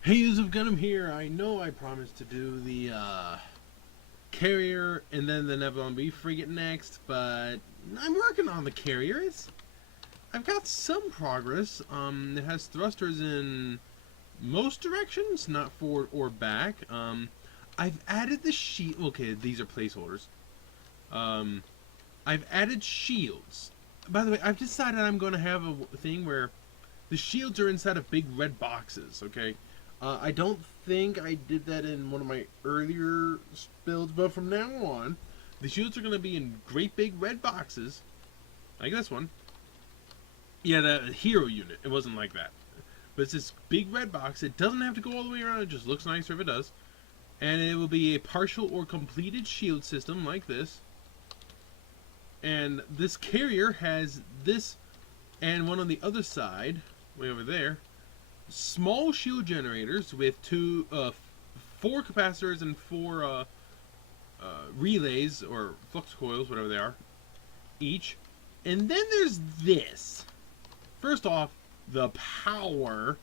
Hey, Yusuf Gunham here. I know I promised to do the carrier and then the Nebulon B frigate next, but I'm working on the carriers. I've got some progress. It has thrusters in most directions, not forward or back. I've added the shield. Okay, these are placeholders. Um, I've added shields. By the way, I've decided I'm going to have a thing where the shields are inside of big red boxes, okay? I don't think I did that in one of my earlier builds, but from now on, the shields are going to be in great big red boxes, like this one. Yeah, the hero unit, it wasn't like that. But it's this big red box. It doesn't have to go all the way around, it just looks nicer if it does. And it will be a partial or completed shield system like this. And this carrier has this and one on the other side, way over there, small shield generators with four capacitors and four relays or flux coils, whatever they are, each. And then there's this. First off, the power,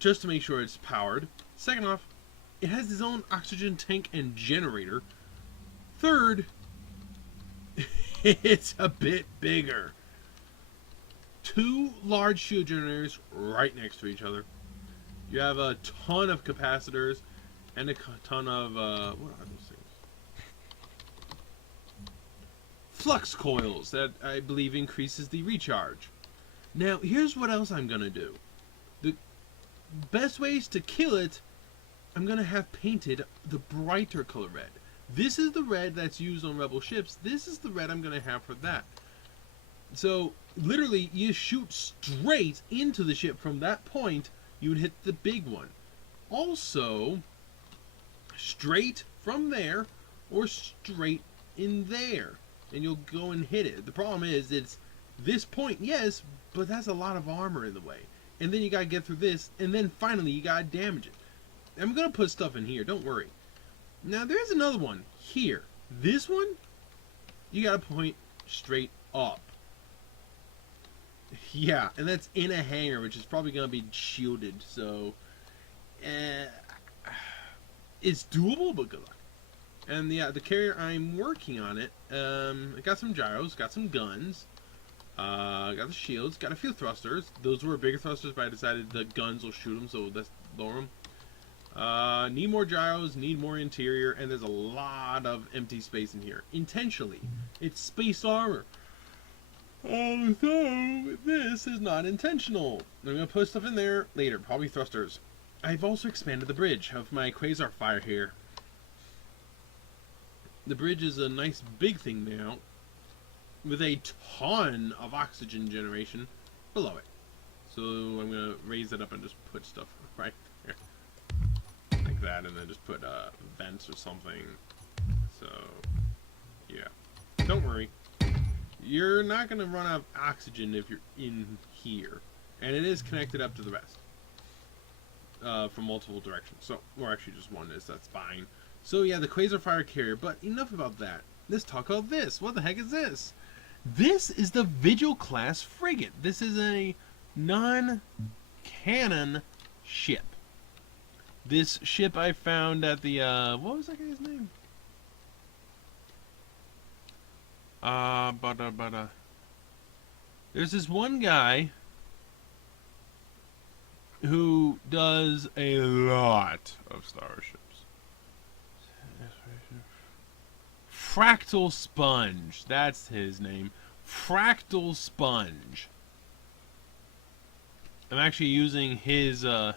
just to make sure it's powered. Second off, it has its own oxygen tank and generator. Third, it's a bit bigger. Two large shield generators right next to each other. You have a ton of capacitors and a ton of what are those things? Flux coils that I believe increases the recharge. Now here's what else I'm gonna do. The best ways to kill it, I'm gonna have painted the brighter color red. This is the red that's used on rebel ships. This is the red I'm gonna have for that. So literally you shoot straight into the ship from that point, you would hit the big one. Also, straight from there or straight in there, and you'll go and hit it. The problem is it's this point, yes, but that's a lot of armor in the way. And then you gotta get through this, and then finally you gotta damage it. I'm gonna put stuff in here, don't worry. Now there's another one here. This one, you gotta point straight up. Yeah, and that's in a hangar, which is probably going to be shielded, so it's doable, but good luck. And yeah, the carrier, I'm working on it. I got some gyros, got some guns, got the shields, got a few thrusters. Those were bigger thrusters, but I decided the guns will shoot them, so let's lower them. Need more gyros, need more interior, and there's a lot of empty space in here. Intentionally. It's space armor. Although this is not intentional. I'm going to put stuff in there later, probably thrusters. I've also expanded the bridge of my quasar fire here. The bridge is a nice big thing now, with a ton of oxygen generation below it. So I'm going to raise it up and just put stuff right there. Like that, and then just put vents or something. So, yeah. Don't worry. You're not going to run out of oxygen if you're in here. And it is connected up to the rest. From multiple directions. So, or actually just one is, that's fine. So yeah, the quasar fire carrier, but enough about that. Let's talk about this. What the heck is this? This is the Vigil class frigate. This is a non-canon ship. This ship I found at the, what was that guy's name? There's this one guy who does a lot of starships. Fractal Sponge, that's his name. Fractal Sponge. I'm actually using his, I'm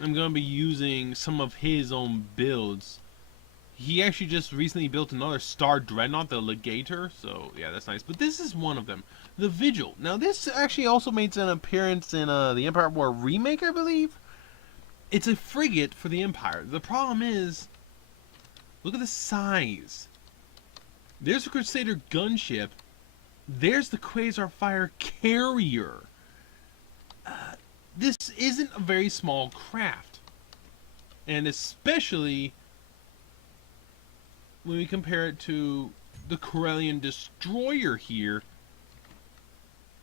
going to be using some of his own builds. He actually just recently built another Star Dreadnought, the Legator, so yeah, that's nice. But this is one of them, the Vigil. Now this actually also made an appearance in the Empire War Remake, I believe. It's a frigate for the Empire. The problem is, look at the size. There's the Crusader gunship. There's the Quasar Fire carrier. This isn't a very small craft. And especially when we compare it to the Corellian destroyer here.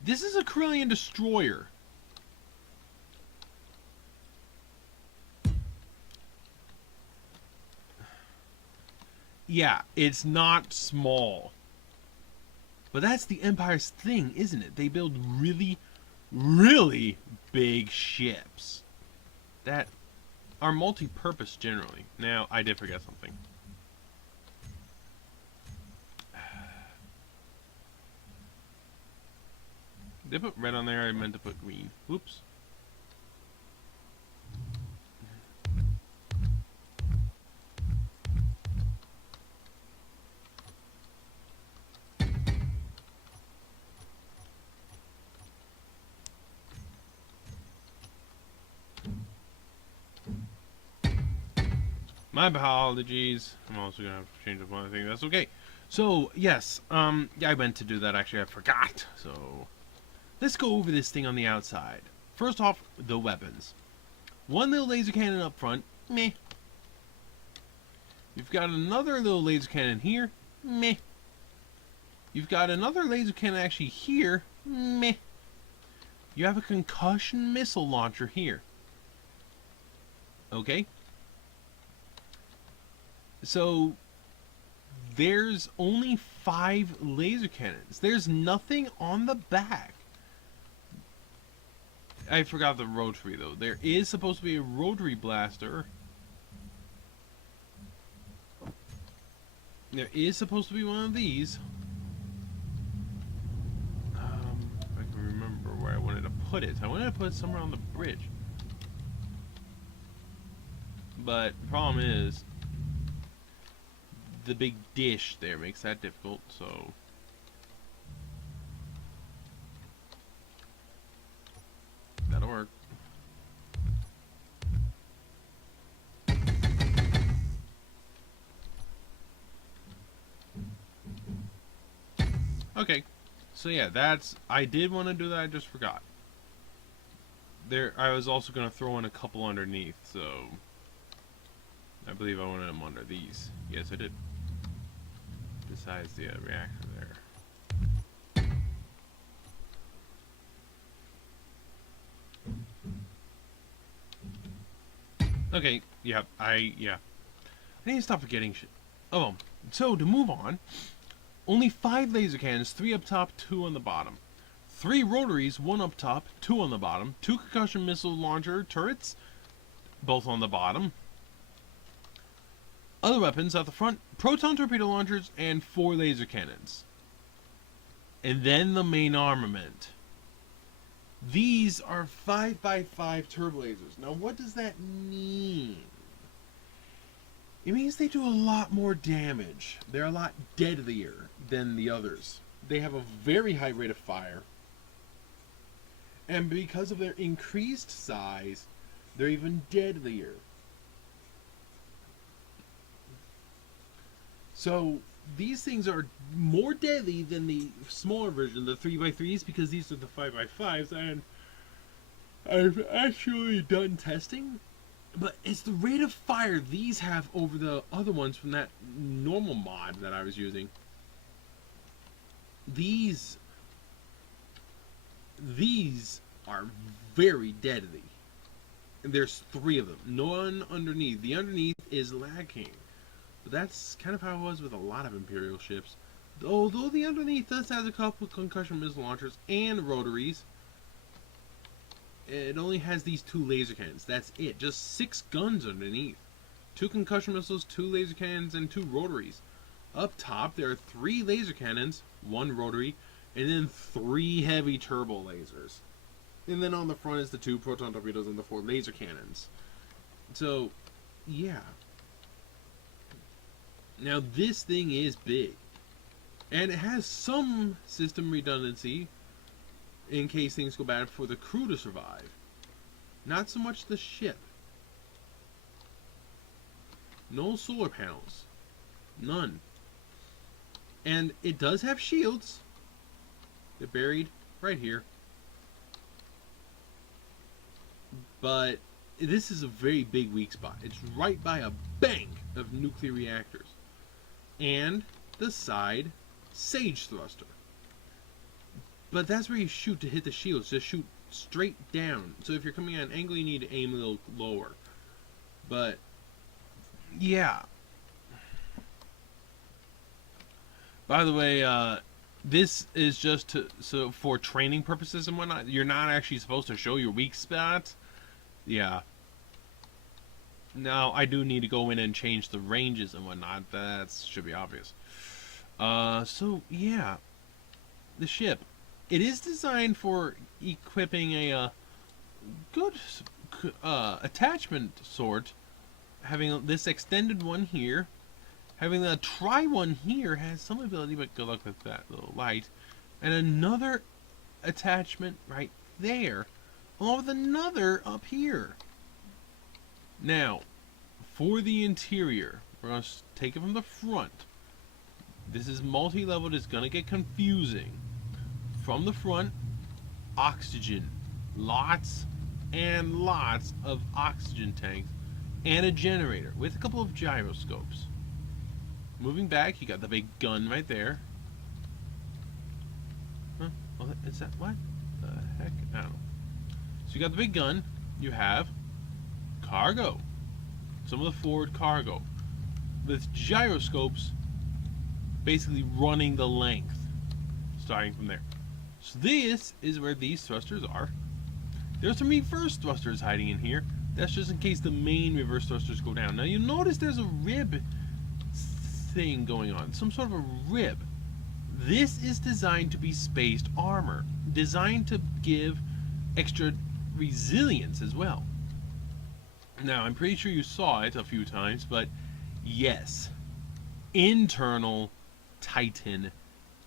This is a Corellian destroyer. Yeah, it's not small. But that's the Empire's thing, isn't it? They build really, really big ships that are multi-purpose generally. Now, I did forget something. Did I put red on there? I meant to put green. Whoops. My apologies. I'm also gonna have to change up one thing. That's okay. So yes, yeah, I meant to do that. Actually, I forgot. So let's go over this thing on the outside. First off, the weapons. One little laser cannon up front. Meh. You've got another little laser cannon here. Meh. You've got another laser cannon actually here. Meh. You have a concussion missile launcher here. Okay. So there's only 5 laser cannons. There's nothing on the back. I forgot the rotary though. There is supposed to be a rotary blaster. There is supposed to be one of these. I can remember where I wanted to put it. I wanted to put it somewhere on the bridge. But the problem is the big dish there makes that difficult, so that'll work. Okay, so yeah, I did want to do that, I just forgot. I was also going to throw in a couple underneath, so I believe I wanted them under these. Yes, I did. Besides the reactor there. Okay, yeah, I need to stop forgetting shit. Oh, so to move on, only 5 laser cannons, 3 up top, 2 on the bottom. 3 rotaries, 1 up top, 2 on the bottom. 2 concussion missile launcher turrets, both on the bottom. Other weapons at the front, proton torpedo launchers, and 4 laser cannons. And then the main armament. These are 5x5 turbo lasers. Now what does that mean? It means they do a lot more damage. They're a lot deadlier than the others. They have a very high rate of fire. And because of their increased size, they're even deadlier. So these things are more deadly than the smaller version, the 3x3s, because these are the 5x5s, and I've actually done testing, but it's the rate of fire these have over the other ones from that normal mod that I was using. These are very deadly. And there's 3 of them. None underneath. The underneath is lacking. But that's kind of how it was with a lot of Imperial ships. Although the underneath does have a couple of concussion missile launchers and rotaries, it only has these 2 laser cannons. That's it. Just 6 guns underneath. 2 concussion missiles, 2 laser cannons, and 2 rotaries. Up top, there are 3 laser cannons, 1 rotary, and then 3 heavy turbo lasers. And then on the front is the 2 proton torpedoes and the 4 laser cannons. So, yeah. Now this thing is big, and it has some system redundancy in case things go bad for the crew to survive. Not so much the ship. No solar panels. None. And it does have shields. They're buried right here. But this is a very big weak spot. It's right by a bank of nuclear reactors. And the side Sage thruster. But that's where you shoot to hit the shields. Just shoot straight down. So if you're coming at an angle, you need to aim a little lower. But yeah. By the way, this is just so for training purposes and whatnot. You're not actually supposed to show your weak spots. Yeah. Now I do need to go in and change the ranges and whatnot. That should be obvious. So yeah, the ship. It is designed for equipping a good attachment sort. Having this extended one here, having the tri one here has some ability, but good luck with that little light, and another attachment right there, along with another up here. Now, for the interior, we're going to take it from the front. This is multi-leveled. It's going to get confusing. From the front, oxygen. Lots and lots of oxygen tanks. And a generator with a couple of gyroscopes. Moving back, you got the big gun right there. Huh? Well, is that what? The heck? I don't know. So you got the big gun. You have cargo. Some of the forward cargo. With gyroscopes basically running the length. Starting from there. So this is where these thrusters are. There's some reverse thrusters hiding in here. That's just in case the main reverse thrusters go down. Now you'll notice there's a rib thing going on. Some sort of a rib. This is designed to be spaced armor. Designed to give extra resilience as well. Now I'm pretty sure you saw it a few times, but yes. Internal Titan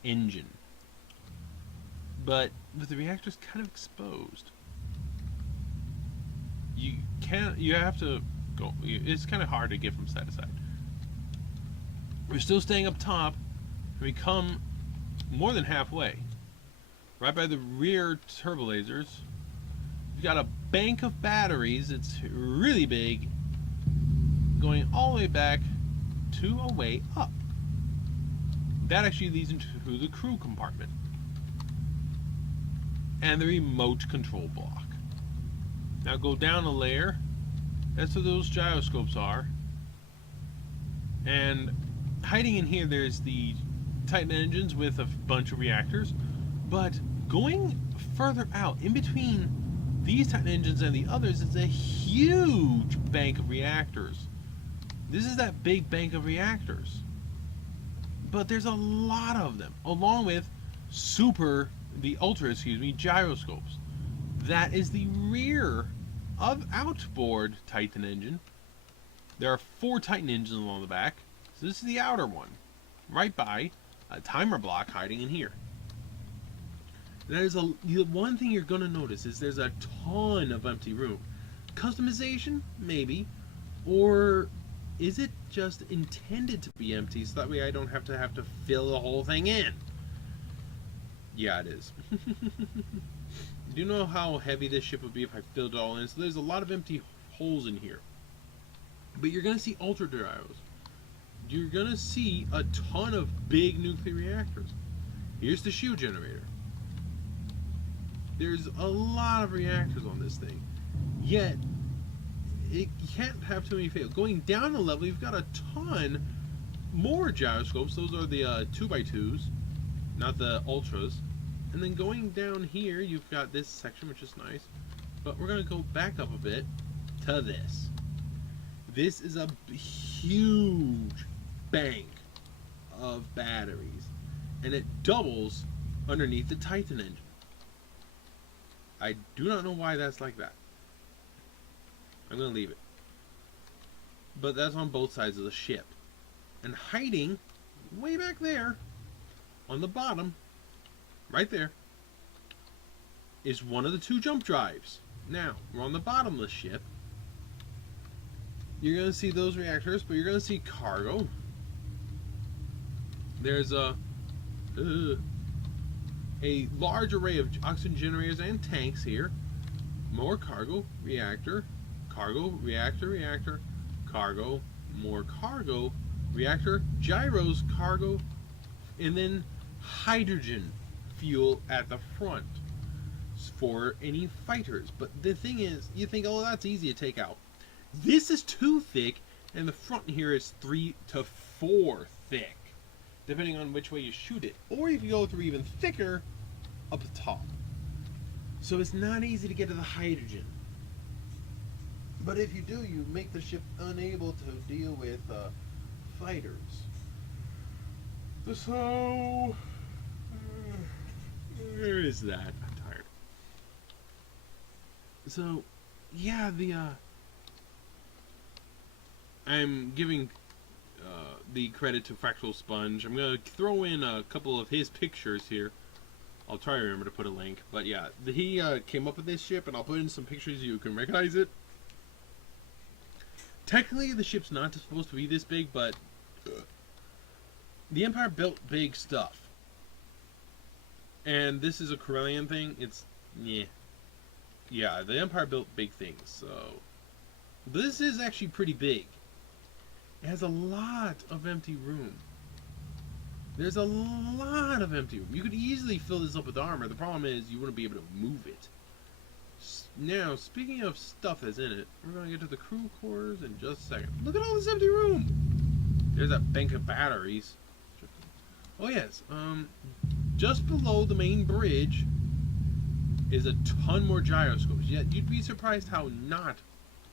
engine. But with the reactors kind of exposed. You have to go. It's kind of hard to get from side to side. We're still staying up top. We come more than halfway. Right by the rear turbo lasers. We've got a bank of batteries. It's really big. Going all the way back to a way up. That actually leads into the crew compartment. And the remote control block. Now go down a layer. That's where those gyroscopes are. And hiding in here, there's the Titan engines with a bunch of reactors. But going further out, in between these Titan engines and the others, is a huge bank of reactors. This is that big bank of reactors. But there's a lot of them, along with the ultra gyroscopes. That is the rear of outboard Titan engine. There are 4 Titan engines along the back. So this is the outer one. Right by a timer block hiding in here. There's one thing you're going to notice is there's a ton of empty room. Customization? Maybe. Or is it just intended to be empty so that way I don't have to fill the whole thing in? Yeah, it is. Do you know how heavy this ship would be if I filled it all in? So there's a lot of empty holes in here. But you're going to see ultra gyros. You're going to see a ton of big nuclear reactors. Here's the shoe generator. There's a lot of reactors on this thing. Yet, you can't have too many fail. Going down a level, you've got a ton more gyroscopes. Those are the 2x2s, not the ultras. And then going down here, you've got this section, which is nice. But we're going to go back up a bit to this. This is a huge bank of batteries. And it doubles underneath the Titan engine. I do not know why that's like that. I'm going to leave it. But that's on both sides of the ship. And hiding way back there on the bottom, right there, is one of the 2 jump drives. Now, we're on the bottom of the ship. You're going to see those reactors, but you're going to see cargo. There's a large array of oxygen generators and tanks here. More cargo, reactor, reactor, cargo, more cargo, reactor, gyros, cargo, and then hydrogen fuel at the front for any fighters. But the thing is, you think, oh, that's easy to take out. This is too thick, and the front here is 3 to 4 thick. depending on which way you shoot it. Or you can go through even thicker up the top. So it's not easy to get to the hydrogen. But if you do, you make the ship unable to deal with fighters. So, where is that? I'm tired. So, yeah, I'm giving the credit to Fractal Sponge. I'm going to throw in a couple of his pictures here. I'll try to remember to put a link. But yeah, he came up with this ship, and I'll put in some pictures so you can recognize it. Technically, the ship's not supposed to be this big, but the Empire built big stuff. And this is a Corellian thing. It's, yeah, the Empire built big things, so this is actually pretty big. It has a lot of empty room. There's a lot of empty room. You could easily fill this up with armor. The problem is you wouldn't be able to move it. Now, speaking of stuff that's in it, we're going to get to the crew quarters in just a second. Look at all this empty room! There's a bank of batteries. Oh yes, just below the main bridge is a ton more gyroscopes. Yet you'd be surprised how not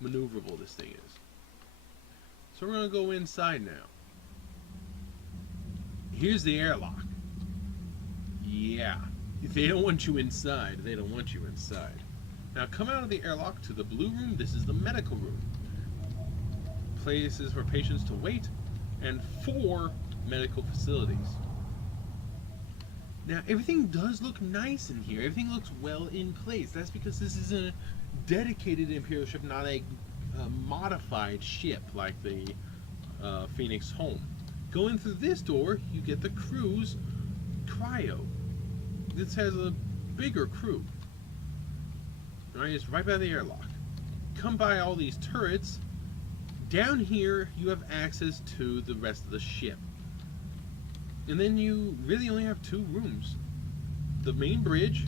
maneuverable this thing is. So we're going to go inside now. Here's the airlock. Yeah, they don't want you inside. They don't want you inside. Now come out of the airlock to the blue room. This is the medical room. Places for patients to wait, and 4 medical facilities. Now everything does look nice in here. Everything looks well in place. That's because this is a dedicated Imperial ship, not a modified ship like the Phoenix Home. Going through this door, you get the crew's cryo. This has a bigger crew. Alright, it's right by the airlock. Come by all these turrets. Down here, you have access to the rest of the ship. And then you really only have 2 rooms. The main bridge,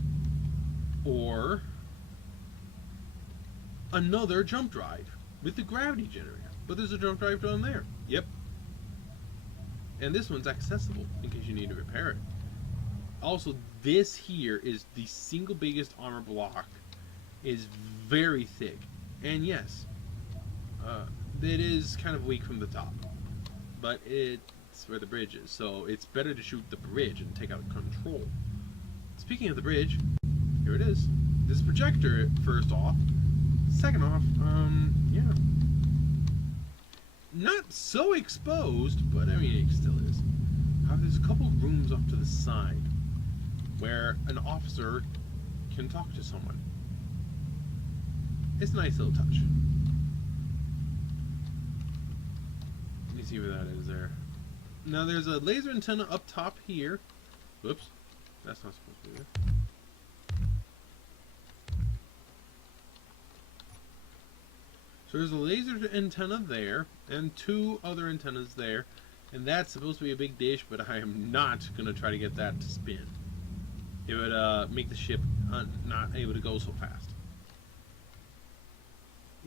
or another jump drive with the gravity generator. But there's a jump drive down there. Yep. And this one's accessible in case you need to repair it. Also, this here is the single biggest armor block. Is very thick. And yes, it is kind of weak from the top. But it's where the bridge is. So it's better to shoot the bridge and take out control. Speaking of the bridge, here it is. This projector, first off. Second off, yeah. Not so exposed, but I mean, it still is. However, there's a couple rooms off to the side where an officer can talk to someone. It's a nice little touch. Let me see where that is there. Now there's a laser antenna up top here. Whoops. That's not supposed to be there. So there's a laser antenna there, and 2 other antennas there, and that's supposed to be a big dish, but I am not going to try to get that to spin. It would make the ship not able to go so fast.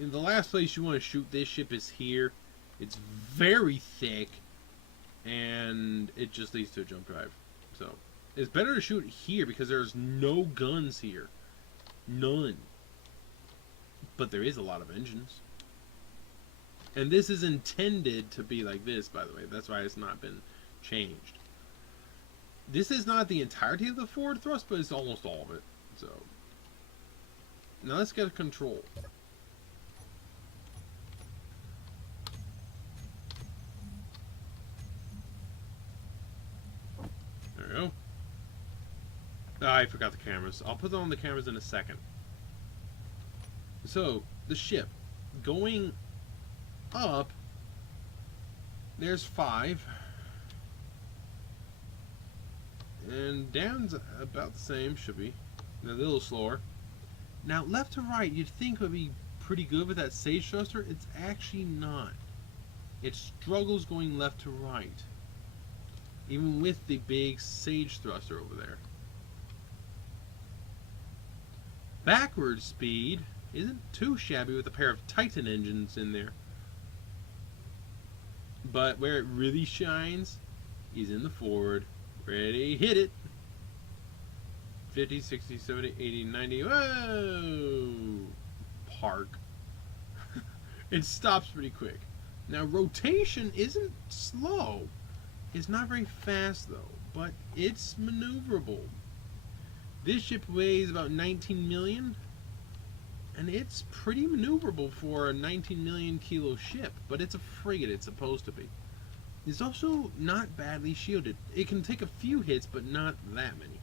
In the last place you want to shoot this ship is here. It's very thick, and it just leads to a jump drive. So it's better to shoot here because there's no guns here. None. But there is a lot of engines. And this is intended to be like this, by the way. That's why it's not been changed. This is not the entirety of the forward thrust, but it's almost all of it. So now let's get a control. There we go. I forgot the cameras. I'll put on the cameras in a second. So, the ship. Going up, there's 5. And down's about the same, should be. A little slower. Now, left to right, you'd think would be pretty good with that Sage thruster. It's actually not. It struggles going left to right. Even with the big Sage thruster over there. Backward speed isn't too shabby with a pair of Titan engines in there. But where it really shines He's in the forward. Ready, hit it. 50, 60, 70, 80, 90. Whoa! Park. It stops pretty quick. Now, rotation isn't slow. It's not very fast, though, but it's maneuverable. This ship weighs about 19 million, and it's pretty maneuverable for a 19 million kilo ship, but it's a frigate, it's supposed to be. It's also not badly shielded. It can take a few hits, but not that many.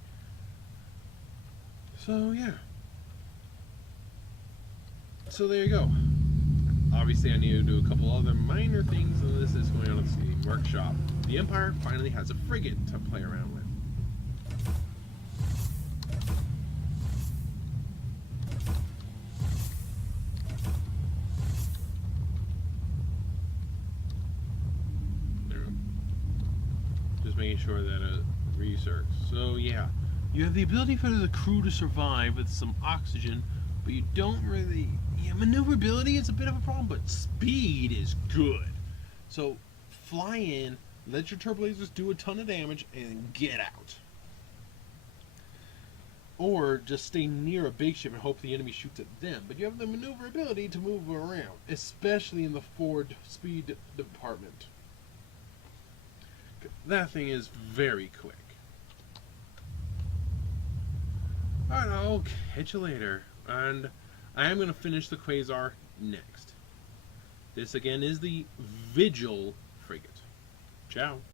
So, yeah. So, there you go. Obviously, I need to do a couple other minor things, and this is going on at the workshop. The Empire finally has a frigate to play around with. There we go. Just making sure that it recircs. So, yeah. You have the ability for the crew to survive with some oxygen, but you don't really... Yeah, maneuverability is a bit of a problem, but speed is good. So, fly in, let your turbo lasers do a ton of damage, and get out. Or just stay near a big ship and hope the enemy shoots at them. But you have the maneuverability to move around, especially in the forward speed department. That thing is very quick. Alright, I'll catch you later. And I am going to finish the Quasar next. This again is the Vigil frigate. Ciao.